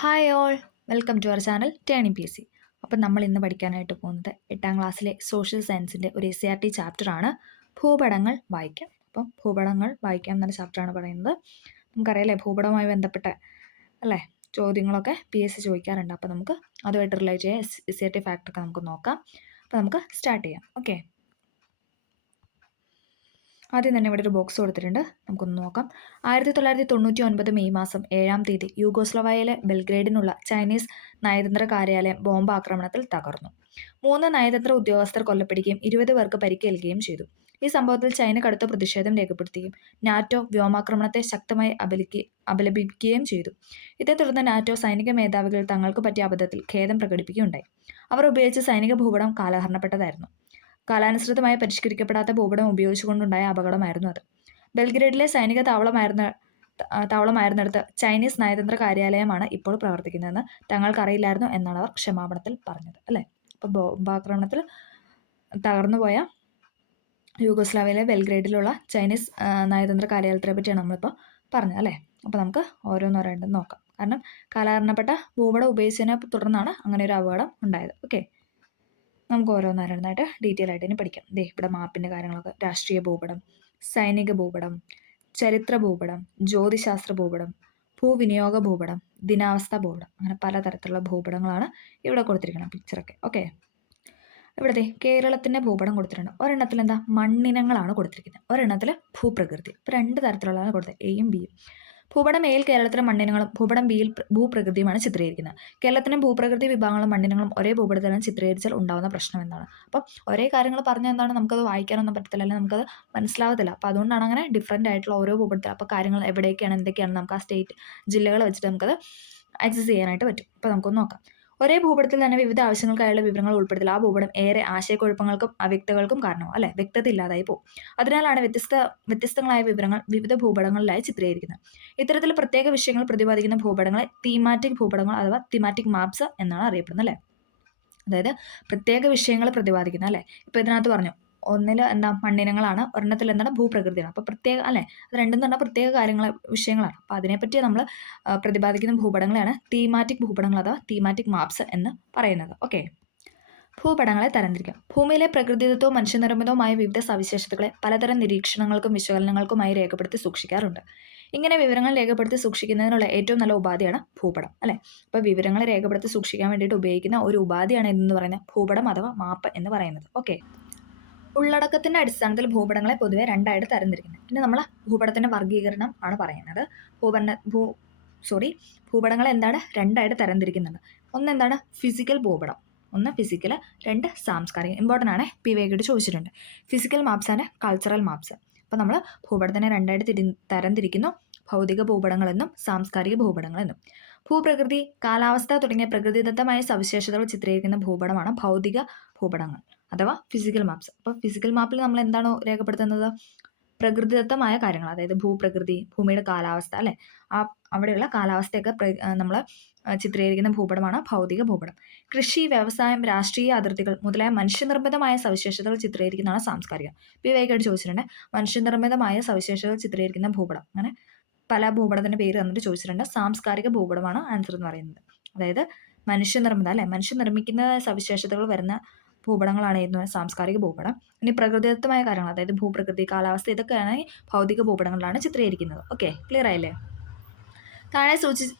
Hi all, welcome to our channel turning P S C. അപ്പം നമ്മൾ ഇന്ന് പഠിക്കാനായിട്ട് പോകുന്നത് 8ാം ക്ലാസ്സിലെ സോഷ്യൽ സയൻസിൻ്റെ ഒരു SCRT ചാപ്റ്ററാണ് ഭൂപടങ്ങൾ വായിക്കാം. അപ്പം ഭൂപടങ്ങൾ വായിക്കാം എന്നൊരു ചാപ്റ്ററാണ് പറയുന്നത്. നമുക്കറിയാലേ ഭൂപടവുമായി ബന്ധപ്പെട്ട അല്ലേ ചോദ്യങ്ങളൊക്കെ PSC ചോദിക്കാറുണ്ട്. അപ്പം നമുക്ക് അതുമായിട്ട് റിലേറ്റ് ചെയ്യാൻ SCRT ഫാക്ടറൊക്കെ നമുക്ക് നോക്കാം. അപ്പം നമുക്ക് സ്റ്റാർട്ട് ചെയ്യാം. ഓക്കെ, ആദ്യം തന്നെ ഇവിടെ ഒരു ബോക്സ് കൊടുത്തിട്ടുണ്ട്, നമുക്കൊന്ന് നോക്കാം. 1999 മെയ് മാസം 7-ാം തീയതി യൂഗോസ്ലവായയിലെ ബെൽഗ്രേഡിനുള്ള ചൈനീസ് നയതന്ത്ര കാര്യാലയം ബോംബ് ആക്രമണത്തിൽ തകർന്നു. 3 നയതന്ത്ര ഉദ്യോഗസ്ഥർ കൊല്ലപ്പെടുകയും 20 പേർക്ക് പരിക്കേൽക്കുകയും ചെയ്തു. ഈ സംഭവത്തിൽ ചൈന കടുത്ത പ്രതിഷേധം രേഖപ്പെടുത്തുകയും നാറ്റോ വ്യോമാക്രമണത്തെ ശക്തമായി അപലപിക്കുകയും ചെയ്തു. ഇതേ തുടർന്ന് നാറ്റോ സൈനിക മേധാവികൾ തങ്ങൾക്ക് പറ്റിയ അബദ്ധത്തിൽ ഖേദം പ്രകടിപ്പിക്കുകയുണ്ടായി. അവർ ഉപയോഗിച്ച സൈനിക ഭൂപടം കാലഹരണപ്പെട്ടതായിരുന്നു. കാലാനുസൃതമായി പരിഷ്കരിക്കപ്പെടാത്ത ഭൂപടം ഉപയോഗിച്ചുകൊണ്ടുണ്ടായ അപകടമായിരുന്നു അത്. ബെൽഗ്രേഡിലെ സൈനിക താവളമായിരുന്നിടത്ത് ചൈനീസ് നയതന്ത്ര കാര്യാലയമാണ് ഇപ്പോൾ പ്രവർത്തിക്കുന്നതെന്ന് തങ്ങൾക്കറിയില്ലായിരുന്നു എന്നാണ് അവർ ക്ഷമാപണത്തിൽ പറഞ്ഞത്. അല്ലേ, അപ്പോൾ ബോംബാക്രമണത്തിൽ തകർന്നുപോയ യൂഗോസ്ലാവിയയിലെ ബെൽഗ്രേഡിലുള്ള ചൈനീസ് നയതന്ത്ര കാര്യാലയത്തെ പറ്റിയാണ് നമ്മളിപ്പോൾ പറഞ്ഞത്. അല്ലേ, അപ്പോൾ നമുക്ക് ഓരോന്നോരോന്നും നോക്കാം. കാരണം കാലഹരണപ്പെട്ട ഭൂപടം ഉപയോഗിച്ചതിനെ തുടർന്നാണ് അങ്ങനെ ഒരു അപകടം ഉണ്ടായത്. ഓക്കെ, നമുക്ക് ഓരോന്നോരോന്നായിട്ട് ഡീറ്റെയിൽ ആയിട്ട് ഇനി പഠിക്കാം. ഇവിടെ മാപ്പിൻ്റെ കാര്യങ്ങളൊക്കെ: രാഷ്ട്രീയ ഭൂപടം, സൈനിക ഭൂപടം, ചരിത്ര ഭൂപടം, ജ്യോതിശാസ്ത്ര ഭൂപടം, ഭൂവിനിയോഗ ഭൂപടം, ദിനാവസ്ഥ ഭൂപടം, അങ്ങനെ പലതരത്തിലുള്ള ഭൂപടങ്ങളാണ് ഇവിടെ കൊടുത്തിരിക്കുന്നത് പിക്ചറൊക്കെ. ഓക്കെ, ഇവിടുത്തെ കേരളത്തിൻ്റെ ഭൂപടം കൊടുത്തിട്ടുണ്ട്. ഒരെണ്ണത്തിൽ എന്താ മണ്ണിനങ്ങളാണ് കൊടുത്തിരിക്കുന്നത്, ഒരെണ്ണത്തിൽ ഭൂപ്രകൃതി. ഇപ്പോൾ 2 തരത്തിലുള്ളതാണ് കൊടുത്തത്, എയും ബിയും. ഭൂപടം എയിൽ കേരളത്തിലെ മണ്ണിനങ്ങളും ഭൂപടം ബിയിൽ ഭൂപ്രകൃതിയുമാണ് ചിത്രീകരിക്കുന്നത്. കേരളത്തിലെ ഭൂപ്രകൃതി വിഭാഗങ്ങളും മണ്ണിനങ്ങളും ഒരേ ഭൂപടത്തിലും ചിത്രീകരിച്ചാൽ ഉണ്ടാകുന്ന പ്രശ്നം എന്താണ്? അപ്പം ഒരേ കാര്യങ്ങൾ പറഞ്ഞാൽ എന്താണ്, നമുക്കത് വായിക്കാനൊന്നും പറ്റത്തില്ല, അല്ലെങ്കിൽ നമുക്കത് മനസ്സിലാവത്തില്ല. അപ്പോൾ അതുകൊണ്ടാണ് അങ്ങനെ ഡിഫറൻ്റ് ആയിട്ടുള്ള ഓരോ ഭൂപടത്തിൽ അപ്പോൾ കാര്യങ്ങൾ എവിടേക്കാണ് എന്തൊക്കെയാണ് നമുക്ക് ആ സ്റ്റേറ്റ് ജില്ലകൾ വെച്ചിട്ട് നമുക്കത് ആക്സസ് ചെയ്യാനായിട്ട് പറ്റും. അപ്പോൾ നമുക്കൊന്ന് നോക്കാം. ഒരേ ഭൂപടത്തിൽ തന്നെ വിവിധ ആവശ്യങ്ങൾക്കായുള്ള വിവരങ്ങൾ ഉൾപ്പെടുത്തില്ല ആ ഭൂപടം ഏറെ ആശയക്കുഴപ്പങ്ങൾക്കും അവ്യക്തകൾക്കും കാരണമാവും. അല്ലെ, വ്യക്തത ഇല്ലാതായി പോകും. അതിനാലാണ് വ്യത്യസ്തങ്ങളായ വിവരങ്ങൾ വിവിധ ഭൂപടങ്ങളിലായി ചിത്രീകരിക്കുന്നത്. ഇത്തരത്തിൽ പ്രത്യേക വിഷയങ്ങൾ പ്രതിപാദിക്കുന്ന ഭൂപടങ്ങളെ തീമാറ്റിക് ഭൂപടങ്ങൾ അഥവാ തീമാറ്റിക് മാപ്സ് എന്നാണ് അറിയപ്പെടുന്നത്. അല്ലേ, അതായത് പ്രത്യേക വിഷയങ്ങൾ പ്രതിപാദിക്കുന്ന. അല്ലേ, ഇപ്പോൾ ഇതിനകത്ത് പറഞ്ഞു ഒന്നിൽ എന്താ മണ്ണിനങ്ങളാണ്, ഒരെണ്ണത്തിൽ എന്താണ് ഭൂപ്രകൃതിയാണ്. അപ്പോൾ പ്രത്യേക അല്ലേ, അത് രണ്ടും തന്നെ പ്രത്യേക വിഷയങ്ങളാണ്. അപ്പോൾ അതിനെപ്പറ്റി നമ്മൾ പ്രതിപാദിക്കുന്ന ഭൂപടങ്ങളെയാണ് തീമാറ്റിക് ഭൂപടങ്ങൾ അഥവാ തീമാറ്റിക് മാപ്സ് എന്ന് പറയുന്നത്. ഓക്കെ, ഭൂപടങ്ങളെ തരംതിരിക്കാം. ഭൂമിയിലെ പ്രകൃതിദത്തവും മനുഷ്യനിർമ്മിതവുമായ വിവിധ സവിശേഷതകളെ പലതരം നിരീക്ഷണങ്ങൾക്കും വിശകലനങ്ങൾക്കുമായി രേഖപ്പെടുത്തി സൂക്ഷിക്കാറുണ്ട്. ഇങ്ങനെ വിവരങ്ങൾ രേഖപ്പെടുത്തി സൂക്ഷിക്കുന്നതിനുള്ള ഏറ്റവും നല്ല ഉപാധിയാണ് ഭൂപടം. അല്ലേ, അപ്പോൾ വിവരങ്ങൾ രേഖപ്പെടുത്തി സൂക്ഷിക്കാൻ വേണ്ടിയിട്ട് ഉപയോഗിക്കുന്ന ഒരു ഉപാധിയാണ് എന്ന് പറയുന്നത് ഭൂപടം അഥവാ മാപ്പ് എന്ന് പറയുന്നത്. ഓക്കെ, ഉള്ളടക്കത്തിൻ്റെ അടിസ്ഥാനത്തിൽ ഭൂപടങ്ങളെ പൊതുവെ 2ആയിട്ട് തരംതിരിക്കുന്നത്. പിന്നെ നമ്മൾ ഭൂപടത്തിൻ്റെ വർഗീകരണം ആണ് പറയുന്നത്. ഭൂപടങ്ങളെ എന്താണ് 2ആയിട്ട് തരംതിരിക്കുന്നുണ്ട്. ഒന്ന് എന്താണ് ഫിസിക്കൽ ഭൂപടം, ഒന്ന് ഫിസിക്കൽ, 2 സാംസ്കാരിക. ഇമ്പോർട്ടൻ്റ് ആണ്, PY ചോദിച്ചിട്ടുണ്ട്. Physical maps and cultural maps. അപ്പോൾ നമ്മൾ ഭൂപടത്തിനെ 2ആയിട്ട് തരംതിരിക്കുന്നു, ഭൗതിക ഭൂപടങ്ങളെന്നും സാംസ്കാരിക ഭൂപടങ്ങളെന്നും. ഭൂപ്രകൃതി, കാലാവസ്ഥ തുടങ്ങിയ പ്രകൃതിദത്തമായ സവിശേഷതകൾ ചിത്രീകരിക്കുന്ന ഭൂപടമാണ് ഭൗതിക ഭൂപടങ്ങൾ അഥവാ ഫിസിക്കൽ മാപ്സ്. അപ്പോൾ ഫിസിക്കൽ മാപ്പിൽ നമ്മൾ എന്താണോ രേഖപ്പെടുത്തുന്നത്, പ്രകൃതിദത്തമായ കാര്യങ്ങൾ, അതായത് ഭൂപ്രകൃതി, ഭൂമിയുടെ കാലാവസ്ഥ, അല്ലേ, അവിടെയുള്ള കാലാവസ്ഥയൊക്കെ നമ്മൾ ചിത്രീകരിക്കുന്ന ഭൂപടമാണ് ഭൗതിക ഭൂപടം. കൃഷി, വ്യവസായം, രാഷ്ട്രീയ അതിർത്തികൾ മുതലായ മനുഷ്യനിർമ്മിതമായ സവിശേഷതകൾ ചിത്രീകരിക്കുന്നതാണ് സാംസ്കാരികം. PY ചോദിച്ചിട്ടുണ്ട്, മനുഷ്യനിർമ്മിതമായ സവിശേഷതകൾ ചിത്രീകരിക്കുന്ന ഭൂപടം. അങ്ങനെ പല ഭൂപടത്തിൻ്റെ പേര് തന്നിട്ട് ചോദിച്ചിട്ടുണ്ട്. സാംസ്കാരിക ഭൂപടമാണ് ആൻസർ എന്ന് പറയുന്നത്. അതായത് മനുഷ്യനിർമ്മിത, അല്ലെ, മനുഷ്യൻ നിർമ്മിക്കുന്ന സവിശേഷതകൾ വരുന്ന ഭൂപടങ്ങളാണ് ഏതെന്ന് പറയുന്നത് സാംസ്കാരിക ഭൂപടം. ഇനി പ്രകൃതിദത്തമായ കാര്യങ്ങൾ, അതായത് ഭൂപ്രകൃതി, കാലാവസ്ഥ, ഇതൊക്കെയാണ് ഭൗതിക ഭൂപടങ്ങളിലാണ് ചിത്രീകരിക്കുന്നത്. ഓക്കെ, ക്ലിയർ ആയില്ലേ? താഴെ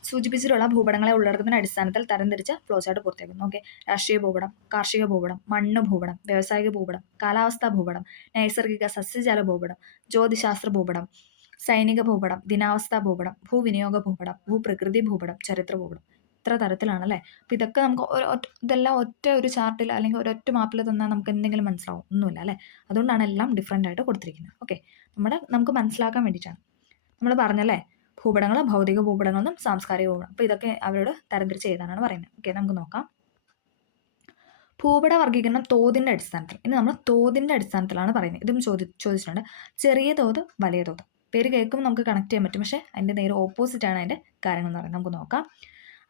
സൂചിപ്പിച്ചിട്ടുള്ള ഭൂപടങ്ങളെ ഉള്ളടക്കത്തിന്റെ അടിസ്ഥാനത്തിൽ തരംതിരിച്ച ഫ്ലോ ചാർട്ട് പൂർത്തിയാക്കുന്നു. ഓക്കെ, രാഷ്ട്രീയ ഭൂപടം, കാർഷിക ഭൂപടം, മണ്ണ് ഭൂപടം, വ്യാവസായിക ഭൂപടം, കാലാവസ്ഥാ ഭൂപടം, നൈസർഗിക സസ്യജാല ഭൂപടം, ജ്യോതിശാസ്ത്ര ഭൂപടം, സൈനിക ഭൂപടം, ദിനാവസ്ഥാ ഭൂപടം, ഭൂവിനിയോഗ ഭൂപടം, ഭൂപ്രകൃതി ഭൂപടം, ചരിത്ര ഭൂപടം. ഇത്ര തരത്തിലാണല്ലേ. അപ്പോൾ ഇതൊക്കെ നമുക്ക് ഇതെല്ലാം ഒറ്റ ഒരു ചാർട്ടിൽ അല്ലെങ്കിൽ ഒരൊറ്റ മാപ്പിൽ തന്നാൽ നമുക്ക് എന്തെങ്കിലും മനസ്സിലാവും? ഒന്നുമില്ല, അല്ലേ. അതുകൊണ്ടാണ് എല്ലാം ഡിഫറൻ്റ് ആയിട്ട് കൊടുത്തിരിക്കുന്നത്. ഓക്കെ, നമുക്ക് മനസ്സിലാക്കാൻ വേണ്ടിയിട്ടാണ് നമ്മൾ പറഞ്ഞല്ലേ, ഭൂപടങ്ങൾ ഭൗതിക ഭൂപടങ്ങളെന്നും സാംസ്കാരിക ഭൂപടം. അപ്പോൾ ഇതൊക്കെ അവരോട് തരംതിരിച്ച് എഴുതാനാണ് പറയുന്നത്. ഓക്കെ, നമുക്ക് നോക്കാം. ഭൂപട വർഗീകരണം തോതിൻ്റെ അടിസ്ഥാനത്തിൽ. ഇനി നമ്മൾ തോതിൻ്റെ അടിസ്ഥാനത്തിലാണ് പറയുന്നത്. ഇതും ചോദിച്ചിട്ടുണ്ട്. ചെറിയ തോത്, വലിയ തോത്. പേര് കേൾക്കുമ്പോൾ നമുക്ക് കണക്ട് ചെയ്യാൻ പറ്റും, പക്ഷേ അതിൻ്റെ നേരെ ഓപ്പോസിറ്റാണ് അതിൻ്റെ കാര്യങ്ങൾ എന്ന് പറയുന്നത്. നമുക്ക് നോക്കാം.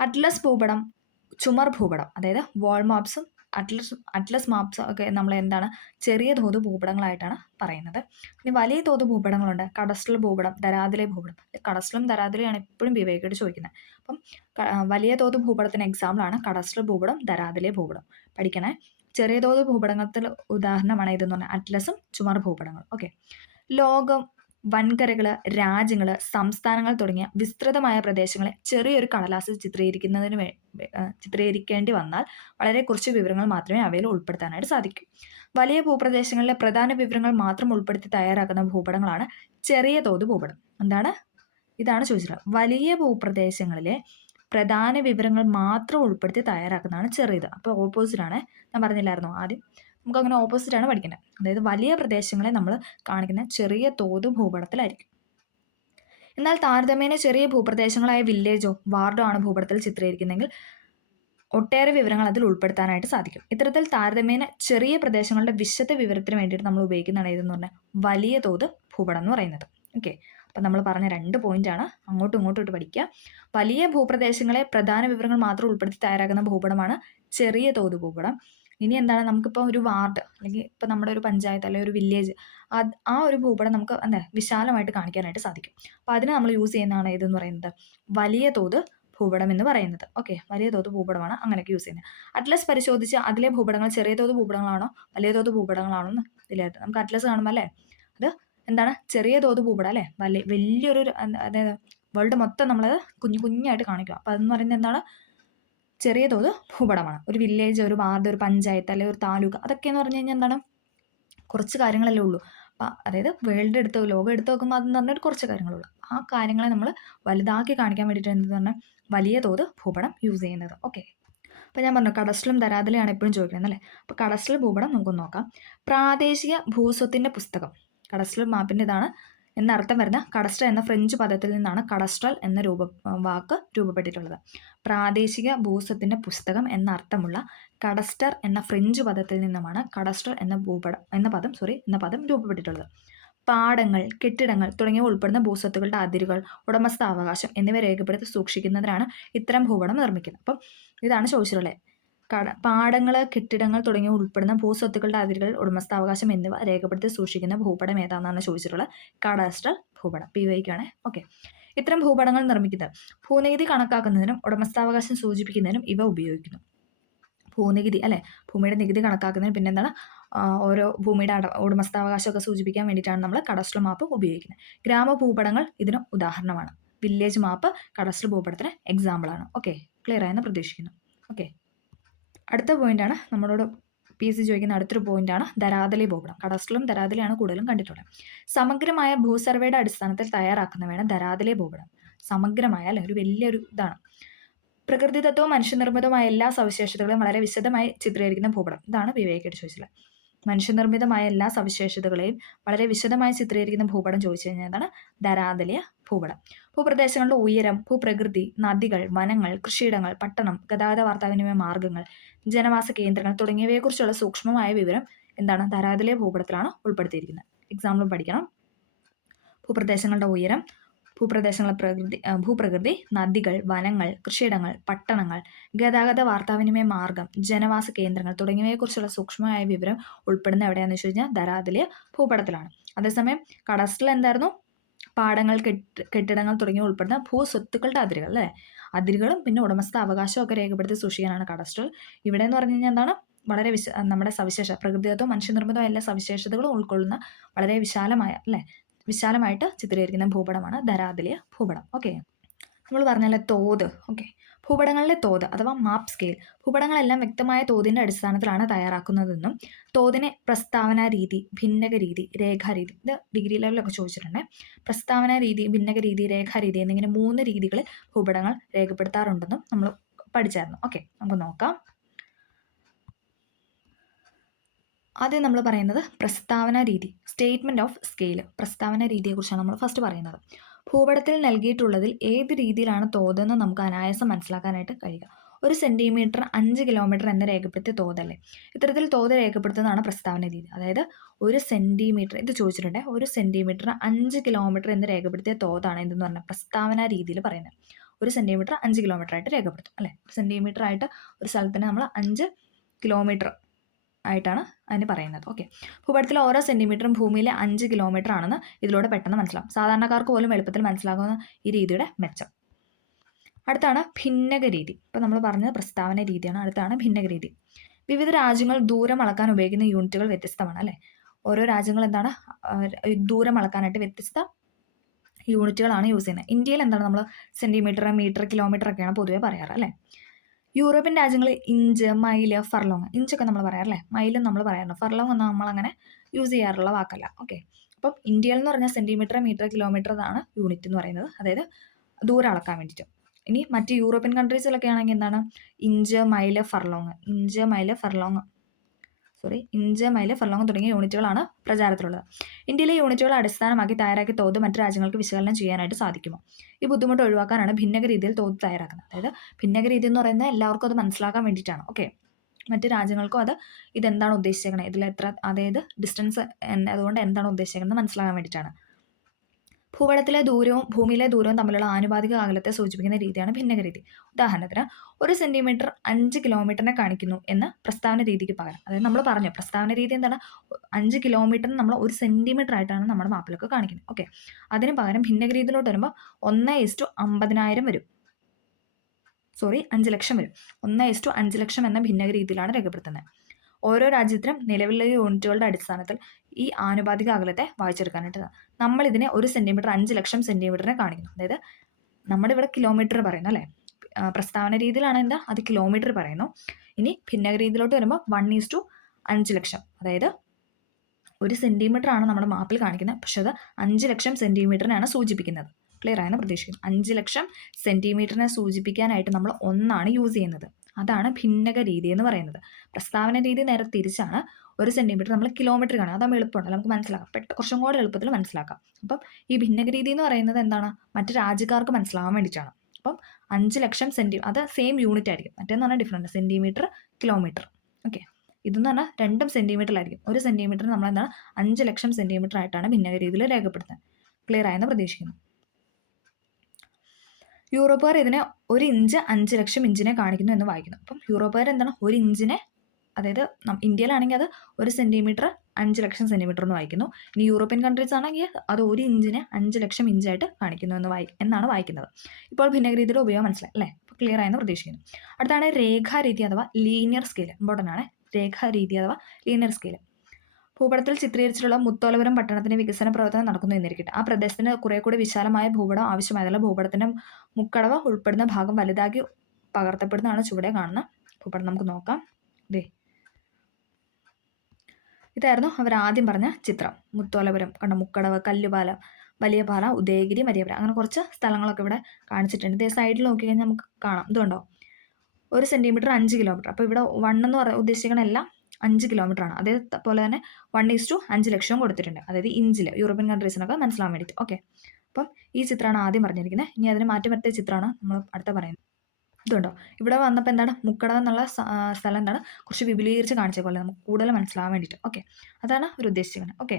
അറ്റ്ലസ് ഭൂപടം, ചുമർ ഭൂപടം, അതായത് വാൾ മാപ്സും അറ്റ്ലസ് മാപ്സ് ഒക്കെ നമ്മൾ എന്താണ് ചെറിയ തോത് ഭൂപടങ്ങളായിട്ടാണ് പറയുന്നത്. ഇനി വലിയ തോത് ഭൂപടങ്ങളുണ്ട്. കഡസ്ട്രൽ ഭൂപടം, ധരാതല ഭൂപടം. കഡസ്ട്രലും ധരാതലയാണ് എപ്പോഴും വിവേകമായിട്ട് ചോദിക്കുന്നത്. അപ്പം വലിയ തോത് ഭൂപടത്തിന് എക്സാമ്പിളാണ് കഡസ്ട്രൽ ഭൂപടം, ധരാതല ഭൂപടം. പഠിക്കണേ. ചെറിയ തോത് ഭൂപടത്തിൽ ഉദാഹരണമാണ് ഇതെന്ന് പറഞ്ഞാൽ അറ്റ്ലസും ചുമർ ഭൂപടങ്ങളും. ഓക്കെ. ലോകം, വൻകരകൾ, രാജ്യങ്ങൾ, സംസ്ഥാനങ്ങൾ തുടങ്ങിയ വിസ്തൃതമായ പ്രദേശങ്ങളെ ചെറിയൊരു കടലാസിൽ ചിത്രീകരിക്കേണ്ടി വന്നാൽ വളരെ കുറച്ച് വിവരങ്ങൾ മാത്രമേ അവയിൽ ഉൾപ്പെടുത്താനായിട്ട് സാധിക്കൂ. വലിയ ഭൂപ്രദേശങ്ങളിലെ പ്രധാന വിവരങ്ങൾ മാത്രം ഉൾപ്പെടുത്തി തയ്യാറാക്കുന്ന ഭൂപടങ്ങളാണ് ചെറിയ തോത് ഭൂപടം. ഇതാണ് ചോദിച്ചത്. വലിയ ഭൂപ്രദേശങ്ങളിലെ പ്രധാന വിവരങ്ങൾ മാത്രം ഉൾപ്പെടുത്തി തയ്യാറാക്കുന്നതാണ് ചെറിയത്. അപ്പോൾ ഓപ്പോസിറ്റാണ്. ഞാൻ പറഞ്ഞില്ലായിരുന്നോ ആദ്യം, നമുക്കങ്ങനെ ഓപ്പോസിറ്റാണ് പഠിക്കുന്നത്. അതായത് വലിയ പ്രദേശങ്ങളെ നമ്മൾ കാണിക്കുന്ന ചെറിയ തോത് ഭൂപടത്തിലായിരിക്കും. എന്നാൽ താരതമ്യേന ചെറിയ ഭൂപ്രദേശങ്ങളായ വില്ലേജോ വാർഡോ ആണ് ഭൂപടത്തിൽ ചിത്രീകരിക്കുന്നതെങ്കിൽ ഒട്ടേറെ വിവരങ്ങൾ അതിൽ ഉൾപ്പെടുത്താനായിട്ട് സാധിക്കും. ഇത്തരത്തിൽ താരതമ്യേന ചെറിയ പ്രദേശങ്ങളുടെ വിശദ വിവരത്തിന് വേണ്ടിയിട്ട് നമ്മൾ ഉപയോഗിക്കുന്നതാണ് ഇതെന്ന് പറഞ്ഞാൽ വലിയ തോത് ഭൂപടം എന്ന് പറയുന്നത്. ഓക്കെ. അപ്പം നമ്മൾ പറഞ്ഞ 2 പോയിന്റാണ്. അങ്ങോട്ടും ഇങ്ങോട്ടും ഇട്ട് പഠിക്കുക. വലിയ ഭൂപ്രദേശങ്ങളെ പ്രധാന വിവരങ്ങൾ മാത്രം ഉൾപ്പെടുത്തി തയ്യാറാക്കുന്ന ഭൂപടമാണ് ചെറിയ തോത് ഭൂപടം. ഇനി എന്താണ്, നമുക്കിപ്പോൾ ഒരു വാർഡ് അല്ലെങ്കിൽ ഇപ്പം നമ്മുടെ ഒരു പഞ്ചായത്ത് അല്ലെങ്കിൽ ഒരു വില്ലേജ്, ആ ഒരു ഭൂപടം നമുക്ക് വിശാലമായിട്ട് കാണിക്കാനായിട്ട് സാധിക്കും. അപ്പോൾ അതിന് നമ്മൾ യൂസ് ചെയ്യുന്നതാണ് ഇതെന്ന് പറയുന്നത് വലിയ തോത് ഭൂപടം എന്ന് പറയുന്നത്. ഓക്കെ. വലിയ തോത് ഭൂപടമാണ് അങ്ങനെയൊക്കെ യൂസ് ചെയ്യുന്നത്. അറ്റ്ലസ് പരിശോധിച്ച് അതിലെ ഭൂപടങ്ങൾ ചെറിയ തോത് ഭൂപടങ്ങളാണോ വലിയ തോത് ഭൂപടങ്ങളാണോ എന്ന് ഇതിലായിട്ട് നമുക്ക് അറ്റ്ലസ് കാണുമ്പോൾ അല്ലേ അത് എന്താണ് ചെറിയ തോത് ഭൂപടം അല്ലേ, വലിയൊരു അതായത് വേൾഡ് മൊത്തം നമ്മൾ കുഞ്ഞു കുഞ്ഞായിട്ട് കാണിക്കുക. അപ്പോൾ അതെന്ന് പറയുന്നത് എന്താണ്, ചെറിയ തോത് ഭൂപടമാണ്. ഒരു വില്ലേജ്, ഒരു വാർഡ്, ഒരു പഞ്ചായത്ത് അല്ലെങ്കിൽ ഒരു താലൂക്ക്, അതൊക്കെയെന്ന് പറഞ്ഞു കഴിഞ്ഞാൽ എന്താണ് കുറച്ച് കാര്യങ്ങളല്ലേ ഉള്ളൂ. അപ്പം അതായത് വേൾഡ് ലോകം എടുത്ത് നോക്കുമ്പോൾ അതെന്ന് പറഞ്ഞാൽ കുറച്ച് കാര്യങ്ങളുള്ളൂ. ആ കാര്യങ്ങളെ നമ്മൾ വലുതാക്കി കാണിക്കാൻ വേണ്ടിയിട്ട് എന്തെന്ന് പറഞ്ഞാൽ വലിയ തോത് ഭൂപടം യൂസ് ചെയ്യുന്നത്. ഓക്കെ. അപ്പോൾ ഞാൻ പറഞ്ഞു കഡസ്ട്രലും ധരാതലയാണ് എപ്പോഴും ചോദിക്കുന്നത് അല്ലേ. അപ്പോൾ കഡസ്ട്രൽ ഭൂപടം നമുക്കൊന്ന് നോക്കാം. പ്രാദേശിക ഭൂസ്വത്തിൻ്റെ പുസ്തകം, കഡസ്ട്രൽ മാപ്പിൻ്റെ ഇതാണ് എന്നർത്ഥം വരുന്ന കഡസ്ട്ര എന്ന ഫ്രഞ്ച് പദത്തിൽ നിന്നാണ് കഡസ്ട്രൽ എന്ന വാക്ക് രൂപപ്പെട്ടിട്ടുള്ളത്. പ്രാദേശിക ഭൂസ്വത്തിൻ്റെ പുസ്തകം എന്നർത്ഥമുള്ള കഡസ്റ്റർ എന്ന ഫ്രഞ്ച് പദത്തിൽ നിന്നുമാണ് കഡസ്ട്രൽ എന്ന പദം രൂപപ്പെട്ടിട്ടുള്ളത്. പാടങ്ങൾ, കെട്ടിടങ്ങൾ തുടങ്ങിയവ ഉൾപ്പെടുന്ന ഭൂസ്വത്തുക്കളുടെ അതിരുകൾ, ഉടമസ്ഥാവകാശം എന്നിവ രേഖപ്പെടുത്തി സൂക്ഷിക്കുന്നതിനാണ് ഇത്തരം ഭൂപടം നിർമ്മിക്കുന്നത്. അപ്പം ഇതാണ് ചോദിച്ചിട്ടുള്ളത്. പാടങ്ങൾ, കെട്ടിടങ്ങൾ തുടങ്ങിയവ ഉൾപ്പെടുന്ന ഭൂസ്വത്തുക്കളുടെ അതിരുകൾ, ഉടമസ്ഥാവകാശം എന്നിവ രേഖപ്പെടുത്തി സൂക്ഷിക്കുന്ന ഭൂപടം ഏതാണെന്നാണ് ചോദിച്ചിട്ടുള്ളത്. കഡാസ്ട്രൽ ഭൂപടം. PYക്കാണ്. ഓക്കെ. ഇത്തരം ഭൂപടങ്ങൾ നിർമ്മിക്കുന്നത് ഭൂനികുതി കണക്കാക്കുന്നതിനും ഉടമസ്ഥാവകാശം സൂചിപ്പിക്കുന്നതിനും ഇവ ഉപയോഗിക്കുന്നു. ഭൂനികുതി അല്ലേ, ഭൂമിയുടെ നികുതി കണക്കാക്കുന്നതിന് പിന്നെ എന്താണ് ഓരോ ഭൂമിയുടെ ഉടമസ്ഥാവകാശമൊക്കെ സൂചിപ്പിക്കാൻ വേണ്ടിയിട്ടാണ് നമ്മൾ കഡസ്ട്രൽ മാപ്പ് ഉപയോഗിക്കുന്നത്. ഗ്രാമഭൂപടങ്ങൾ ഇതിന് ഉദാഹരണമാണ്. വില്ലേജ് മാപ്പ് കഡസ്ട്രൽ ഭൂപടത്തിന് എക്സാമ്പിളാണ്. ഓക്കെ. ക്ലിയർ ആയെന്ന് പ്രതീക്ഷിക്കുന്നു. ഓക്കെ. അടുത്ത പോയിന്റാണ് നമ്മളോട് PSC ചോദിക്കുന്ന അടുത്തൊരു പോയിന്റാണ് ധരാതല ഭൂപടം. കഡസ്ട്രലും ധരാതലയാണ് കൂടുതലും കണ്ടിട്ടുള്ളത്. സമഗ്രമായ ഭൂസർവേയുടെ അടിസ്ഥാനത്തിൽ തയ്യാറാക്കുന്നവയാണ് ധരാതല ഭൂപടം. സമഗ്രമായ അല്ലെ, ഒരു വലിയൊരു ഇതാണ്. പ്രകൃതിദത്തവും മനുഷ്യനിർമ്മിതവുമായ എല്ലാ സവിശേഷതകളും വളരെ വിശദമായി ചിത്രീകരിക്കുന്ന ഭൂപടം. ഇതാണ് വിവേകായിട്ട് ചോദിച്ചത്. മനുഷ്യനിർമ്മിതമായ എല്ലാ സവിശേഷതകളെയും വളരെ വിശദമായി ചിത്രീകരിക്കുന്ന ഭൂപടം ചോദിച്ചു കഴിഞ്ഞാൽ എന്താണ് ധരാതല ഭൂപടം. ഭൂപ്രദേശങ്ങളുടെ ഉയരം, ഭൂപ്രകൃതി, നദികൾ, വനങ്ങൾ, കൃഷിയിടങ്ങൾ, പട്ടണം, ഗതാഗത വാർത്താവിനിമയ മാർഗ്ഗങ്ങൾ, ജനവാസ കേന്ദ്രങ്ങൾ തുടങ്ങിയവയെക്കുറിച്ചുള്ള സൂക്ഷ്മമായ വിവരം എന്താണ് ധരാതല ഭൂപടത്തിലാണ് ഉൾപ്പെടുത്തിയിരിക്കുന്നത്. എക്സാമ്പിളും പഠിക്കണം. ഭൂപ്രദേശങ്ങളുടെ ഉയരം, ഭൂപ്രകൃതി, നദികൾ, വനങ്ങൾ, കൃഷിയിടങ്ങൾ, പട്ടണങ്ങൾ, ഗതാഗത വാർത്താവിനിമയ മാർഗ്ഗം, ജനവാസ കേന്ദ്രങ്ങൾ തുടങ്ങിയവയെക്കുറിച്ചുള്ള സൂക്ഷ്മമായ വിവരം ഉൾപ്പെടുന്ന എവിടെയാണെന്ന് വെച്ച് കഴിഞ്ഞാൽ ധരാതല ഭൂപടത്തിലാണ്. അതേസമയം കഡസ്ട്രൽ എന്തായിരുന്നു, പാടങ്ങൾ, കെട്ടിടങ്ങൾ തുടങ്ങിയവ ഉൾപ്പെടുന്ന ഭൂസ്വത്തുക്കളുടെ അതിരുകൾ അല്ലേ, അതിരുകളും പിന്നെ ഉടമസ്ഥ അവകാശവും ഒക്കെ രേഖപ്പെടുത്തി സൂക്ഷിക്കാനാണ് കഡസ്ട്രൽ. ഇവിടെ എന്ന് പറഞ്ഞു കഴിഞ്ഞാൽ എന്താണ് വളരെ നമ്മുടെ പ്രകൃതിദത്തവും മനുഷ്യനിർമ്മിതവും എല്ലാ സവിശേഷതകളും ഉൾക്കൊള്ളുന്ന വളരെ വിശാലമായിട്ട് ചിത്രീകരിക്കുന്ന ഭൂപടമാണ് ധരാതല ഭൂപടം. ഓക്കെ. നമ്മൾ പറഞ്ഞാൽ തോത്. ഓക്കെ. ഭൂപടങ്ങളിലെ തോത് അഥവാ മാപ്പ് സ്കെയിൽ. ഭൂപടങ്ങളെല്ലാം വ്യക്തമായ തോതിൻ്റെ അടിസ്ഥാനത്തിലാണ് തയ്യാറാക്കുന്നതെന്നും തോതിനെ പ്രസ്താവന രീതി, ഭിന്നക രീതി, രേഖാരീതി, ഇത് ഡിഗ്രി ലെവലിലൊക്കെ ചോദിച്ചിട്ടുണ്ട്. പ്രസ്താവന രീതി, ഭിന്നക രീതി, രേഖാരീതി എന്നിങ്ങനെ 3 രീതികളിൽ ഭൂപടങ്ങൾ രേഖപ്പെടുത്താറുണ്ടെന്നും നമ്മൾ പഠിച്ചായിരുന്നു. ഓക്കെ. നമുക്ക് നോക്കാം. ആദ്യം നമ്മൾ പറയുന്നത് പ്രസ്താവന രീതി, സ്റ്റേറ്റ്മെൻറ്റ് ഓഫ് സ്കെയിൽ. പ്രസ്താവന രീതിയെക്കുറിച്ചാണ് നമ്മൾ ഫസ്റ്റ് പറയുന്നത്. ഭൂപടത്തിൽ നൽകിയിട്ടുള്ളതിൽ ഏത് രീതിയിലാണ് തോതെന്ന് നമുക്ക് അനായാസം മനസ്സിലാക്കാനായിട്ട് കഴിയുക. 1 സെൻറ്റിമീറ്റർ 5 കിലോമീറ്റർ എന്ന് രേഖപ്പെടുത്തിയ തോതല്ലേ. ഇത്തരത്തിൽ തോത് രേഖപ്പെടുത്തുന്നതാണ് പ്രസ്താവന രീതി. അതായത് 1 സെൻറ്റിമീറ്റർ, ഇത് ചോദിച്ചിട്ടുണ്ട്, 1 സെൻറ്റിമീറ്റർ 5 കിലോമീറ്റർ എന്ന് രേഖപ്പെടുത്തിയ തോതാണ് എന്തെന്ന് പറഞ്ഞാൽ പ്രസ്താവന രീതിയിൽ പറയുന്നത്. 1 സെൻറ്റിമീറ്റർ 5 കിലോമീറ്റർ ആയിട്ട് രേഖപ്പെടുത്തും അല്ലേ. 1 സെൻറ്റിമീറ്റർ ആയിട്ട് ഒരു സ്ഥലത്തിന് നമ്മൾ 5 കിലോമീറ്റർ ആയിട്ടാണ് അതിന് പറയുന്നത്. ഓക്കെ, ഭൂപടത്തിലെ ഓരോ സെൻറ്റിമീറ്ററും ഭൂമിയിലെ 5 കിലോമീറ്റർ ആണെന്ന് ഇതിലൂടെ പെട്ടെന്ന് മനസ്സിലാവും. സാധാരണക്കാർക്ക് പോലും എളുപ്പത്തിൽ മനസ്സിലാകുന്ന ഈ രീതിയുടെ മെച്ചം. അടുത്താണ് ഭിന്നക രീതി. ഇപ്പോൾ നമ്മൾ പറഞ്ഞത് പ്രസ്താവന രീതിയാണ്. അടുത്താണ് ഭിന്നക രീതി. വിവിധ രാജ്യങ്ങൾ ദൂരം അളക്കാൻ ഉപയോഗിക്കുന്ന യൂണിറ്റുകൾ വ്യത്യസ്തമാണ് അല്ലേ. ഓരോ രാജ്യങ്ങൾ എന്താണ് ദൂരം അളക്കാനായിട്ട് വ്യത്യസ്ത യൂണിറ്റുകളാണ് യൂസ് ചെയ്യുന്നത്. ഇന്ത്യയിൽ എന്താണ് നമ്മൾ സെൻറ്റിമീറ്റർ, മീറ്റർ, കിലോമീറ്റർ ഒക്കെയാണ് പൊതുവെ പറയാറ് അല്ലേ. യൂറോപ്യൻ രാജ്യങ്ങളിൽ ഇഞ്ച്, മൈല്, ഫർലോങ്, ഇഞ്ചൊക്കെ നമ്മൾ പറയാറല്ലേ, മൈലും നമ്മൾ പറയാറുണ്ട്, ഫർലോങ് ഒന്നും നമ്മളങ്ങനെ യൂസ് ചെയ്യാറുള്ള വാക്കല്ല. ഓക്കെ, അപ്പം ഇന്ത്യയിൽ എന്ന് പറഞ്ഞാൽ സെൻറ്റിമീറ്റർ, മീറ്റർ, കിലോമീറ്റർ ആണ് യൂണിറ്റ് എന്ന് പറയുന്നത്, അതായത് ദൂരം അളക്കാൻ വേണ്ടിയിട്ട്. ഇനി മറ്റ് യൂറോപ്യൻ കൺട്രീസിലൊക്കെ ആണെങ്കിൽ എന്താണ് inch, mile, furlong, inch, mile, furlong തുടങ്ങിയ യൂണിറ്റുകളാണ് പ്രചാരത്തിലുള്ളത്. ഇന്ത്യയിലെ യൂണിറ്റുകൾ അടിസ്ഥാനമാക്കി തയ്യാറാക്കിയ തോത് മറ്റു രാജ്യങ്ങൾക്ക് വിശകലനം ചെയ്യാനായിട്ട് സാധിക്കുമോ? ഈ ബുദ്ധിമുട്ട് ഒഴിവാക്കാനാണ് ഭിന്നക രീതിയിൽ തോത് തയ്യാറാക്കുന്നത്. അതായത് ഭിന്നക രീതി എന്ന് പറയുന്നത് എല്ലാവർക്കും അത് മനസ്സിലാക്കാൻ വേണ്ടിയിട്ടാണ്. ഓക്കെ, മറ്റു രാജ്യങ്ങൾക്കും അത് ഇതെന്താണ് ഉദ്ദേശിക്കുന്നത്, ഇതിൽ എത്ര, അതായത് ഡിസ്റ്റൻസ് അതുകൊണ്ട് എന്താണ് ഉദ്ദേശിക്കുന്നത് മനസ്സിലാക്കാൻ വേണ്ടിയിട്ടാണ്. ഭൂപടത്തിലെ ദൂരവും ഭൂമിയിലെ ദൂരവും തമ്മിലുള്ള ആനുപാതിക അകലത്തെ സൂചിപ്പിക്കുന്ന രീതിയാണ് ഭിന്നക രീതി. ഉദാഹരണത്തിന് 1 സെൻറ്റിമീറ്റർ 5 കിലോമീറ്ററിനെ കാണിക്കുന്നു എന്ന് പ്രസ്താവന രീതിക്ക് പകരം, അതായത് നമ്മൾ പറഞ്ഞു പ്രസ്താവന രീതി എന്താണ്, 5 കിലോമീറ്ററിന് നമ്മൾ 1 സെൻറ്റിമീറ്റർ ആയിട്ടാണ് നമ്മുടെ മാപ്പിലൊക്കെ കാണിക്കുന്നത്. ഓക്കെ, അതിന് പകരം ഭിന്നക രീതിയിലോട്ട് വരുമ്പോൾ 1:50,000 വരും. 5 ലക്ഷം വരും. 1:5 ലക്ഷം എന്ന ഭിന്നക രീതിയിലാണ് രേഖപ്പെടുത്തുന്നത്. ഓരോ രാജ്യത്തിനും നിലവിലെ യൂണിറ്റുകളുടെ അടിസ്ഥാനത്തിൽ ഈ ആനുപാതിക അകലത്തെ വായിച്ചെടുക്കാനായിട്ട് നമ്മളിതിനെ 1 സെൻറ്റിമീറ്റർ 5 ലക്ഷം സെൻറ്റിമീറ്ററിനെ കാണിക്കുന്നു. അതായത് നമ്മുടെ ഇവിടെ കിലോമീറ്റർ പറയുന്നു അല്ലേ, പ്രസ്താവന രീതിയിലാണ് എന്താ അത് കിലോമീറ്റർ പറയുന്നു. ഇനി ഭിന്നക രീതിയിലോട്ട് വരുമ്പോൾ 1:5 ലക്ഷം, അതായത് 1 സെൻറ്റിമീറ്റർ ആണ് നമ്മുടെ മാപ്പിൽ കാണിക്കുന്നത്, പക്ഷെ അത് 5 ലക്ഷം സെൻറ്റിമീറ്ററിനാണ് സൂചിപ്പിക്കുന്നത്. ക്ലിയർ ആയെന്ന് പ്രതീക്ഷിക്കുന്നു. 5 ലക്ഷം സെൻറ്റിമീറ്ററിനെ സൂചിപ്പിക്കാനായിട്ട് നമ്മൾ 1 യൂസ് ചെയ്യുന്നത്. അതാണ് ഭിന്നക രീതി എന്ന് പറയുന്നത്. പ്രസ്താവന രീതി നേരെ തിരിച്ചാണ്. 1 സെൻറ്റിമീറ്റർ നമ്മൾ കിലോമീറ്റർ കാണാം, അതാകുമ്പോൾ എളുപ്പമുണ്ടല്ലോ, നമുക്ക് മനസ്സിലാക്കാം, കുറച്ചും കൂടെ എളുപ്പത്തിൽ മനസ്സിലാക്കാം. അപ്പം ഈ ഭിന്നക രീതി എന്ന് പറയുന്നത് എന്താണ്, മറ്റു രാജ്യക്കാർക്ക് മനസ്സിലാവാൻ വേണ്ടിയിട്ടാണ്. അപ്പം 5 ലക്ഷം അത് സെയിം യൂണിറ്റ് ആയിരിക്കും. മറ്റേന്ന് പറഞ്ഞാൽ ഡിഫറൻറ്റ്, സെൻറ്റിമീറ്റർ, കിലോമീറ്റർ. ഓക്കെ, ഇതെന്ന് പറഞ്ഞാൽ 2 സെൻറ്റിമീറ്ററിലായിരിക്കും. 1 സെൻറ്റിമീറ്റർ നമ്മൾ എന്താണ് 5 ലക്ഷം സെൻറ്റിമീറ്റർ ആയിട്ടാണ് ഭിന്നക രീതിയിൽ രേഖപ്പെടുത്തുന്നത്. ക്ലിയർ ആയെന്ന് പ്രതീക്ഷിക്കുന്നു. യൂറോപ്പുകാർ ഇതിനെ 1 ഇഞ്ച് 5 ലക്ഷം ഇഞ്ചിനെ കാണിക്കുന്നു എന്ന് വായിക്കുന്നു. അപ്പം യൂറോപ്പുകാർ എന്താണ് 1 ഇഞ്ചിനെ, അതായത് ഇന്ത്യയിലാണെങ്കിൽ അത് 1 സെൻറ്റിമീറ്റർ 5 ലക്ഷം സെൻറ്റിമീറ്റർ എന്ന് വായിക്കുന്നു. ഇനി യൂറോപ്യൻ കൺട്രീസ് ആണെങ്കിൽ അത് 1 ഇഞ്ചിനെ 5 ലക്ഷം ഇഞ്ചായിട്ട് കാണിക്കുന്നു എന്നാണ് വായിക്കുന്നത്. ഇപ്പോൾ ഭിന്നക രീതിയുടെ ഉപയോഗം മനസ്സിലായി അല്ലേ, അപ്പോൾ ക്ലിയർ ആയെന്ന് പ്രതീക്ഷിക്കുന്നു. അടുത്താണ് രേഖാരീതി അഥവാ ലീനിയർ സ്കെയിൽ. ഇമ്പോർട്ടൻ്റ് ആണ് രേഖാരീതി അഥവാ ലീനിയർ സ്കെയിൽ. ഭൂപടത്തിൽ ചിത്രീകരിച്ചിട്ടുള്ള മുത്തോലപുരം പട്ടണത്തിന്റെ വികസന പ്രവർത്തനം നടക്കുന്നു എന്നിരിക്കട്ടെ. ആ പ്രദേശത്തിന് കുറെ കൂടി വിശാലമായ ഭൂപടം ആവശ്യമായതല്ല ഭൂപടത്തിന്റെ മുക്കടവ് ഉൾപ്പെടുന്ന ഭാഗം വലുതാക്കി പകർത്തപ്പെടുന്നതാണ് ചുവടെ കാണുന്ന ഭൂപടം. നമുക്ക് നോക്കാം. ഇതായിരുന്നു അവർ ആദ്യം പറഞ്ഞ ചിത്രം. മുത്തോലപുരം കണ്ട, മുക്കടവ്, കല്ലുപാലം, വലിയ പാല, ഉദയഗിരി, മരിയപുര, അങ്ങനെ കുറച്ച് സ്ഥലങ്ങളൊക്കെ ഇവിടെ കാണിച്ചിട്ടുണ്ട്. ഇതേ സൈഡിൽ നോക്കിക്കഴിഞ്ഞാൽ നമുക്ക് കാണാം. ഇതുണ്ടോ 1 സെൻറ്റിമീറ്റർ 5 കിലോമീറ്റർ. അപ്പോൾ ഇവിടെ 1 എന്ന് ഉദ്ദേശിക്കണ എല്ലാം 5 കിലോമീറ്റർ ആണ്. അതേപോലെ തന്നെ 1:5 ലക്ഷം കൊടുത്തിട്ടുണ്ട്, അതായത് ഇഞ്ചിൽ, യൂറോപ്യൻ കൺട്രീസിനൊക്കെ മനസ്സിലാൻ വേണ്ടിയിട്ട്. ഓക്കെ, അപ്പം ഈ ചിത്രമാണ് ആദ്യം പറഞ്ഞിരിക്കുന്നത്. ഇനി അതിന് മാറ്റി മറ്റേ ചിത്രമാണ് നമ്മൾ അടുത്ത പറയുന്നത്. ഇതുണ്ടോ ഇവിടെ വന്നപ്പോൾ എന്താണ് മുക്കടവ് എന്നുള്ള സ്ഥലം എന്താണ് കുറച്ച് വിപുലീകരിച്ച് കാണിച്ചേക്കോളെ, നമുക്ക് കൂടുതൽ മനസ്സിലാവാൻ വേണ്ടിയിട്ട്. ഓക്കെ, അതാണ് അവർ ഉദ്ദേശിക്കുന്നത്. ഓക്കെ,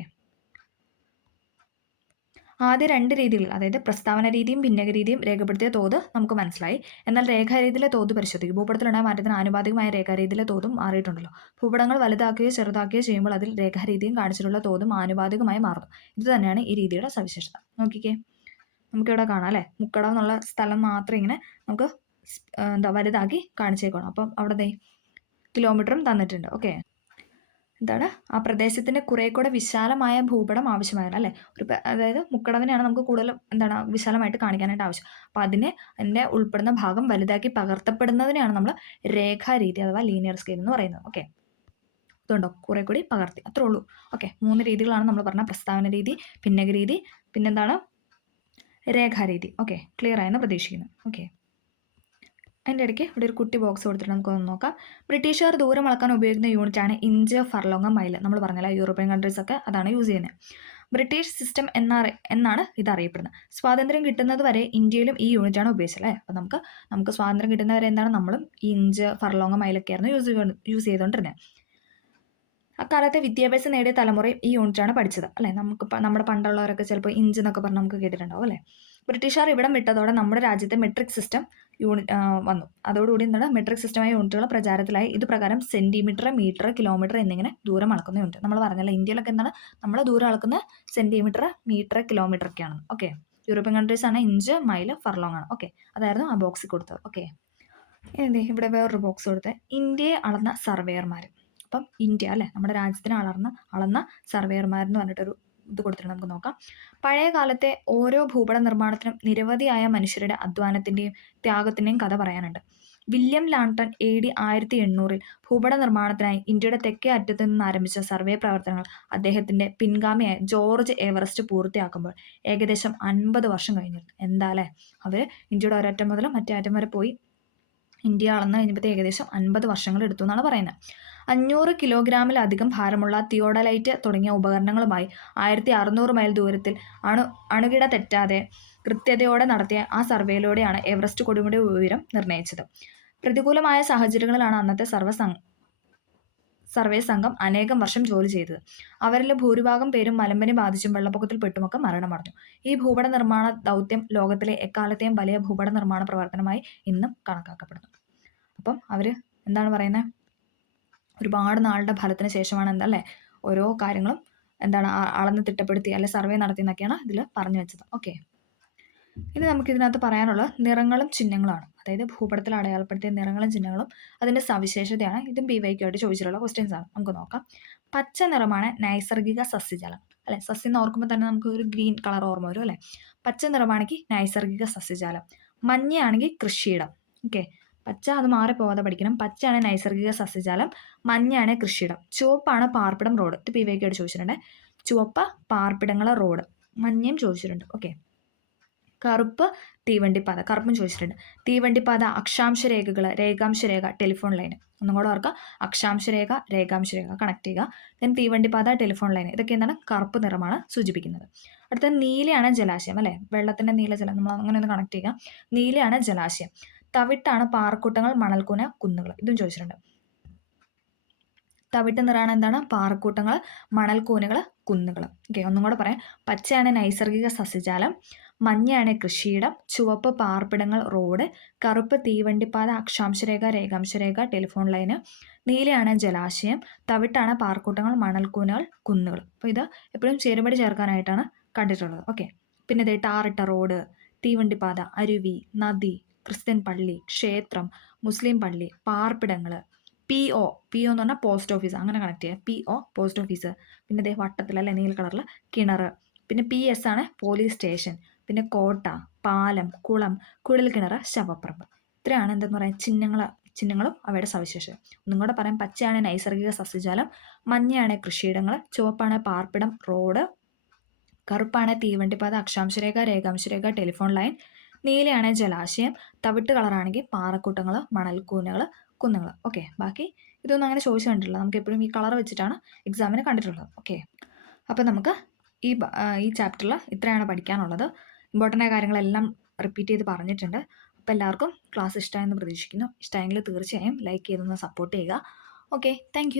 ആദ്യ 2 രീതികൾ, അതായത് പ്രസ്താവന രീതിയും ഭിന്നക രീതിയും രേഖപ്പെടുത്തിയ തോത് നമുക്ക് മനസ്സിലായി. എന്നാൽ രേഖാരീതിയിലെ തോത് പരിശോധിക്കും. ഭൂപടത്തിലുണ്ടായ മാറ്റത്തിന് ആനുപാതികമായ രേഖാരീതിയിലെ തോതും മാറിയിട്ടുണ്ടല്ലോ. ഭൂപടങ്ങൾ വലുതാക്കുകയോ ചെറുതാക്കുകയോ ചെയ്യുമ്പോൾ അതിൽ രേഖാരീതിയും കാണിച്ചിട്ടുള്ള തോതും ആനുപാതികമായി മാറുന്നു. ഇത് തന്നെയാണ് ഈ രീതിയുടെ സവിശേഷത. നോക്കിക്കേ, നമുക്കിവിടെ കാണാം അല്ലേ, മുക്കടം എന്നുള്ള സ്ഥലം മാത്രം ഇങ്ങനെ നമുക്ക് വലുതാക്കി കാണിച്ചേക്കണം. അപ്പം അവിടെ കിലോമീറ്ററും തന്നിട്ടുണ്ട്. ഓക്കെ, എന്താണ് ആ പ്രദേശത്തിൻ്റെ കുറെ കൂടെ വിശാലമായ ഭൂപടം ആവശ്യമായിരുന്നു അല്ലേ. അതായത് മുക്കടവിനെയാണ് നമുക്ക് കൂടുതലും എന്താണ് വിശാലമായിട്ട് കാണിക്കാനായിട്ട് ആവശ്യം. അപ്പോൾ അതിൻ്റെ ഉൾപ്പെടുന്ന ഭാഗം വലുതാക്കി പകർത്തപ്പെടുന്നതിനെയാണ് നമ്മൾ രേഖാരീതി അഥവാ ലീനിയർ സ്കെയിൽ എന്ന് പറയുന്നത്. ഓക്കെ, ഇതുണ്ടോ കുറെ കൂടി പകർത്തി, അത്രേ ഉള്ളൂ. ഓക്കെ, 3 രീതികളാണ് നമ്മൾ പറഞ്ഞ പ്രസ്താവന രീതി, ഭിന്നക രീതി, പിന്നെന്താണ് രേഖാരീതി. ഓക്കെ, ക്ലിയർ ആയെന്ന് പ്രതീക്ഷിക്കുന്നു. ഓക്കെ, അതിൻ്റെ ഇടയ്ക്ക് ഇവിടെ ഒരു കുട്ടി ബോക്സ് കൊടുത്തിട്ട് നമുക്കൊന്ന് നോക്കാം. ബ്രിട്ടീഷുകാർ ദൂരം അളക്കാൻ ഉപയോഗിക്കുന്ന യൂണിറ്റാണ് ഇഞ്ച്, ഫർലോങ്, മൈല്. നമ്മൾ പറഞ്ഞല്ലോ യൂറോപ്യൻ കൺട്രീസൊക്കെ അതാണ് യൂസ് ചെയ്യുന്നത്. ബ്രിട്ടീഷ് സിസ്റ്റം എന്നാണ് ഇത് അറിയപ്പെടുന്നത്. സ്വാതന്ത്ര്യം കിട്ടുന്നത് വരെ ഇന്ത്യയിലും ഈ യൂണിറ്റാണ് ഉപയോഗിച്ചത് അല്ലേ. അപ്പോൾ നമുക്ക് സ്വാതന്ത്ര്യം കിട്ടുന്നവരെ എന്താണ് നമ്മളും ഇഞ്ച്, ഫർലോങ്, മൈലൊക്കെയായിരുന്നു യൂസ് ചെയ്തുകൊണ്ടിരുന്നത്. അക്കാലത്തെ വിദ്യാഭ്യാസം നേടിയ തലമുറയും ഈ യൂണിറ്റാണ് പഠിച്ചത് അല്ലേ. നമ്മുടെ പണ്ടുള്ളവരൊക്കെ ചിലപ്പോൾ ഇഞ്ച് എന്നൊക്കെ പറഞ്ഞ് നമുക്ക് കേട്ടിട്ടുണ്ടാവും അല്ലേ. ബ്രിട്ടീഷുകാർ ഇവിടം വിട്ടതോടെ നമ്മുടെ രാജ്യത്തെ മെട്രിക് സിസ്റ്റം വന്നു. അതോടുകൂടി എന്താണ് മെട്രിക് സിസ്റ്റമായ യൂണിറ്റുകൾ പ്രചാരത്തിലായി. ഇത് പ്രകാരം സെന്റിമീറ്റർ, മീറ്റർ, കിലോമീറ്റർ എന്നിങ്ങനെ ദൂരം അളക്കുന്ന യൂണിറ്റ്. നമ്മൾ പറഞ്ഞല്ലോ ഇന്ത്യയിലൊക്കെ എന്താണ് നമ്മൾ ദൂരം അളക്കുന്ന സെന്റിമീറ്റർ, മീറ്റർ, കിലോമീറ്റർ ഒക്കെയാണ്. ഓക്കെ. യൂറോപ്യൻ കൺട്രീസ് ആണ് ഇഞ്ച്, മൈൽ, ഫർലോങ് ആണ്. ഓക്കെ. അതായിരുന്നു ആ ബോക്സിൽ കൊടുത്തത്. ഓക്കെ. ഇനി ഇവിടെ വേറൊരു ബോക്സ് കൊടുത്തത് ഇന്ത്യയെ അളന്ന സർവേയർമാർ. അപ്പം ഇന്ത്യ അല്ലേ നമ്മുടെ രാജ്യത്തിനെ അളന്ന സർവേയർമാരെന്ന് പറഞ്ഞിട്ടൊരു ഇത് കൊടുത്തിട്ട് നമുക്ക് നോക്കാം. പഴയ കാലത്തെ ഓരോ ഭൂപട നിർമ്മാണത്തിനും നിരവധിയായ മനുഷ്യരുടെ അധ്വാനത്തിൻ്റെയും ത്യാഗത്തിൻ്റെയും കഥ പറയാനുണ്ട്. വില്യം ലാംഗ്ടൺ AD 1800 ഭൂപട നിർമ്മാണത്തിനായി ഇന്ത്യയുടെ തെക്കേ അറ്റത്തു നിന്ന് ആരംഭിച്ച സർവേ പ്രവർത്തനങ്ങൾ അദ്ദേഹത്തിന്റെ പിൻഗാമിയായ ജോർജ് എവറസ്റ്റ് പൂർത്തിയാക്കുമ്പോൾ ഏകദേശം 50 വർഷം കഴിഞ്ഞു. എന്താ അല്ലേ, അവർ ഇന്ത്യയുടെ ഒരറ്റം മുതൽ മറ്റേ അറ്റം വരെ പോയി ഇന്ത്യ അളന്ന് കഴിഞ്ഞപ്പോൾ ഏകദേശം 50 വർഷങ്ങൾ എടുത്തു എന്നാണ് പറയുന്നത്. 500 കിലോഗ്രാമിലധികം ഭാരമുള്ള തിയോഡലൈറ്റ് തുടങ്ങിയ ഉപകരണങ്ങളുമായി 1600 മൈൽ ദൂരത്തിൽ അണുകിട തെറ്റാതെ കൃത്യതയോടെ നടത്തിയ ആ സർവേയിലൂടെയാണ് എവറസ്റ്റ് കൊടുമുടി ഉയരം നിർണ്ണയിച്ചത്. പ്രതികൂലമായ സാഹചര്യങ്ങളിലാണ് അന്നത്തെ സർവേ സംഘം അനേകം വർഷം ജോലി ചെയ്തത്. അവരിലെ ഭൂരിഭാഗം പേരും മലമ്പനി ബാധിച്ചും വെള്ളപ്പൊക്കത്തിൽ പെട്ടുമൊക്കെ മരണമടഞ്ഞു. ഈ ഭൂപട നിർമ്മാണ ദൗത്യം ലോകത്തിലെ എക്കാലത്തെയും വലിയ ഭൂപട നിർമ്മാണ പ്രവർത്തനമായി ഇന്നും കണക്കാക്കപ്പെടുന്നു. അപ്പം അവർ എന്താണ് പറയുന്നത്, ഒരുപാട് നാളുടെ ഫലത്തിന് ശേഷമാണ് എന്തല്ലേ ഓരോ കാര്യങ്ങളും എന്താണ് അളന്ന് തിട്ടപ്പെടുത്തി അല്ലെ സർവേ നടത്തി എന്നൊക്കെയാണ് ഇതിൽ പറഞ്ഞു വെച്ചത്. ഓക്കെ. ഇനി നമുക്ക് ഇതിനകത്ത് പറയാനുള്ളത് നിറങ്ങളും ചിഹ്നങ്ങളുമാണ്. അതായത് ഭൂപടത്തിൽ അടയാളപ്പെടുത്തിയ നിറങ്ങളും ചിഹ്നങ്ങളും അതിൻ്റെ സവിശേഷതയാണ്. ഇതും BYQ ആയിട്ട് ചോദിച്ചിട്ടുള്ള ക്വസ്റ്റ്യൻസ് ആണ്. നമുക്ക് നോക്കാം. പച്ച നിറമാണ് നൈസർഗിക സസ്യജാലം അല്ലെ. സസ്യം എന്ന് ഓർക്കുമ്പോൾ തന്നെ നമുക്ക് ഒരു ഗ്രീൻ കളർ ഓർമ്മ വരും അല്ലെ. പച്ച നിറമാണെങ്കിൽ നൈസർഗിക സസ്യജാലം. മഞ്ഞയാണെങ്കിൽ കൃഷിയിടം. ഓക്കെ. പച്ച അത് മാറിപ്പോവാതെ പഠിക്കണം. പച്ചയാണ് നൈസർഗിക സസ്യജാലം, മഞ്ഞയാണ് കൃഷിയിടം. ചുവപ്പാണ് പാർപ്പിടം റോഡ്. ഇത് BYQ ആയിട്ട് ചോദിച്ചിട്ടുണ്ട്. ചുവപ്പ് പാർപ്പിടങ്ങളെ റോഡ്. മഞ്ഞയും ചോദിച്ചിട്ടുണ്ട്. ഓക്കെ. കറുപ്പ് തീവണ്ടിപ്പാത, കറുപ്പും ചോദിച്ചിട്ടുണ്ട്. തീവണ്ടിപ്പാത, അക്ഷാംശ രേഖകൾ, രേഖാംശരേഖ, ടെലിഫോൺ ലൈൻ. ഒന്നും കൂടെ ഓർക്കുക, അക്ഷാംശരേഖ, രേഖാംശരേഖ കണക്ട് ചെയ്യുക. ദെൻ തീവണ്ടിപ്പാത, ടെലിഫോൺ ലൈൻ, ഇതൊക്കെ എന്താണ് കറുപ്പ് നിറമാണ് സൂചിപ്പിക്കുന്നത്. അടുത്ത നീലയാണ് ജലാശയം അല്ലെ. വെള്ളത്തിന്റെ നീലജലം നമ്മൾ അങ്ങനെ ഒന്ന് കണക്ട് ചെയ്യുക. നീലയാണ് ജലാശയം. തവിട്ടാണ് പാറക്കൂട്ടങ്ങൾ, മണൽക്കൂന, കുന്നുകൾ. ഇതും ചോദിച്ചിട്ടുണ്ട്. തവിട്ട് നിറാണ് എന്താണ് പാറക്കൂട്ടങ്ങൾ, മണൽക്കൂനുകൾ, കുന്നുകൾ. ഓക്കെ. ഒന്നും കൂടെ പറയാം. പച്ചയാണ് നൈസർഗിക സസ്യജാലം, മഞ്ഞയാണ് കൃഷിയിടം, ചുവപ്പ് പാർപ്പിടങ്ങൾ റോഡ്, കറുപ്പ് തീവണ്ടിപ്പാത, അക്ഷാംശരേഖ, രേഖാംശരേഖ, ടെലിഫോൺ ലൈന്, നീലയാണ് ജലാശയം, തവിട്ടാണ് പാറക്കൂട്ടങ്ങൾ, മണൽക്കൂനുകൾ, കുന്നുകൾ. അപ്പോൾ ഇത് എപ്പോഴും ചേരുപടി ചേർക്കാനായിട്ടാണ് കണ്ടിട്ടുള്ളത്. ഓക്കെ. പിന്നെ ഇത് ടാറിട്ട റോഡ്, തീവണ്ടിപ്പാത, അരുവി, നദി, ക്രിസ്ത്യൻ പള്ളി, ക്ഷേത്രം, മുസ്ലിം പള്ളി, പാർപ്പിടങ്ങൾ, PO എന്ന് പറഞ്ഞാൽ പോസ്റ്റ് ഓഫീസ്, അങ്ങനെ കണക്ട് ചെയ്യുക. PO post office. പിന്നെ ഇതേ വട്ടത്തിലല്ലേ നീല കളറിൽ കിണർ. പിന്നെ PS ആണ് പോലീസ് സ്റ്റേഷൻ. പിന്നെ കോട്ട, പാലം, കുളം, കുഴൽക്കിണർ, ശവപ്പറമ്പ്. ഇത്രയാണ് എന്തെന്ന് പറയാം ചിഹ്നങ്ങളും അവയുടെ സവിശേഷത. ഒന്നും കൂടെ പറയാം. പച്ചയാണ് നൈസർഗിക സസ്യജാലം, മഞ്ഞയാണ് കൃഷിയിടങ്ങൾ, ചുവപ്പാണ് പാർപ്പിടം റോഡ്, കറുപ്പാണ് തീവണ്ടിപ്പാത, അക്ഷാംശരേഖ, രേഖാംശരേഖ, ടെലിഫോൺ ലൈൻ, നീലയാണ് ജലാശയം, തവിട്ട് കളറാണെങ്കിൽ പാറക്കൂട്ടങ്ങൾ, മണൽക്കൂനുകൾ, കുന്നുകൾ. ഓക്കെ. ബാക്കി ഇതൊന്നും അങ്ങനെ ചോദിച്ചു കണ്ടിട്ടില്ല. നമുക്ക് എപ്പോഴും ഈ കളർ വെച്ചിട്ടാണ് എക്സാമിന് കണ്ടിട്ടുള്ളത്. ഓക്കെ. അപ്പം നമുക്ക് ഈ ചാപ്റ്ററിൽ ഇത്രയാണ് പഠിക്കാനുള്ളത്. ഇമ്പോർട്ടൻ്റ് ആയ കാര്യങ്ങളെല്ലാം റിപ്പീറ്റ് ചെയ്ത് പറഞ്ഞിട്ടുണ്ട്. അപ്പോൾ എല്ലാവർക്കും ക്ലാസ് ഇഷ്ടമായെന്ന് പ്രതീക്ഷിക്കുന്നു. ഇഷ്ടമായെങ്കിൽ തീർച്ചയായും ലൈക്ക് ചെയ്തൊന്ന് സപ്പോർട്ട് ചെയ്യുക. ഓക്കെ. താങ്ക്